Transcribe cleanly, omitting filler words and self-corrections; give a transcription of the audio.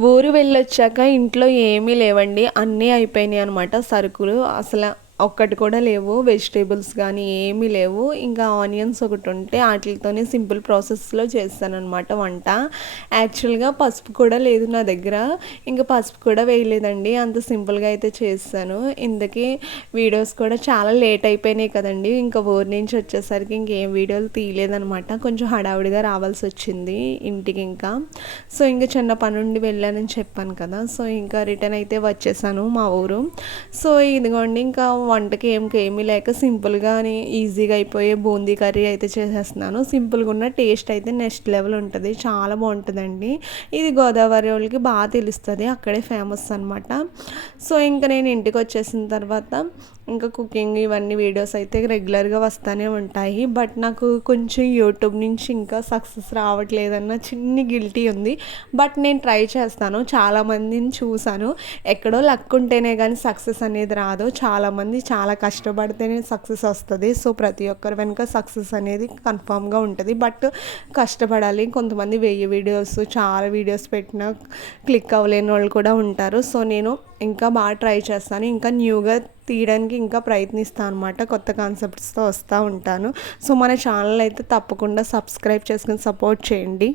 ఊరు వెళ్ళొచ్చాక ఇంట్లో ఏమీ లేవండి. అన్నీ అయిపోయినాయి అనమాట సరుకులు. ఒక్కటి కూడా లేవు. వెజిటేబుల్స్ గానీ ఏమీ లేవు. ఇంకా ఆనియన్స్ ఒకటుంటే ఆటిలతోనే సింపుల్ ప్రాసెస్‌లో చేస్తాననమాట వంట. యాక్చువల్‌గా పసుపు కూడా లేదు నా దగ్గర. ఇంక పసుపు కూడా వేయలేదండి. అంత సింపుల్‌గా అయితే చేసేసాను. ఇంతకీ వీడియోస్ కూడా చాలా లేట్ అయిపోయినాయి కదండీ! ఇంకా ఊరు నుంచి వచ్చేసరికి ఇంకేం వీడియోలు తీయలేదనమాట. కొంచెం హడావిడిగా రావాల్సొచ్చింది ఇంటికింకా. సో, ఇంక చిన్న పనుండి వెళ్ళానని చెప్పాను కదా! సో, ఇంకా రిటర్న్ అయితే వచ్చేసాను మా ఊరు. సో, ఇదిగోండి ఇంకా వంటకి ఏమీ లేక సింపుల్‌గాని ఈజీగా అయిపోయే బూందీ కర్రీ అయితే చేసేస్తున్నాను. సింపుల్‌గున్న టేస్ట్ అయితే నెక్స్ట్ లెవెల్ ఉంటది. చాలా బావుంటదండి. ఇది గోదావరి వోళ్ళకి తెలుస్తది. అక్కడే ఫేమస్ అనమాట. సో, ఇంక నేను ఇంటికొచ్చేసిన తర్వాత ఇంకా కుకింగ్ ఇవన్నీ వీడియోస్ అయితే రెగ్యులర్‌గా వస్తానే ఉంటాయి. బట్ నాకు కొంచెం యూట్యూబ్ నుంచి ఇంకా సక్సెస్ రావట్లేదన్న చిన్ని గిల్టీ ఉంది. బట్ నేను ట్రై చేస్తాను. చాలామందిని చూసాను. ఎక్కడో లక్ ఉంటేనే గానీ సక్సెస్ అనేది రాదు. చాలామంది చాలా కష్టపడితేనే సక్సెస్ వస్తది. సో, ప్రతి ఒక్కరి వెనుక సక్సెస్ అనేది కన్ఫర్మ్‌గా ఉంటది. బట్ కష్టపడాలి. కొంతమంది 1000 వీడియోస్ చాలా వీడియోస్ పెట్టినా క్లిక్ అవ్వలేనోళ్ళు కూడా ఉంటారు. సో, నేను ఇంకా బాగా ట్రై చేస్తాను. ఇంకా న్యూగా తీయడానికి ఇంకా ప్రయత్నిస్తాను అనమాట. కొత్త కాన్సెప్ట్స్‌తో వస్తా ఉంటాను. సో, మన ఛానల్ అయితే తప్పకుండా సబ్స్క్రైబ్ చేసుకొని సపోర్ట్ చేయండి.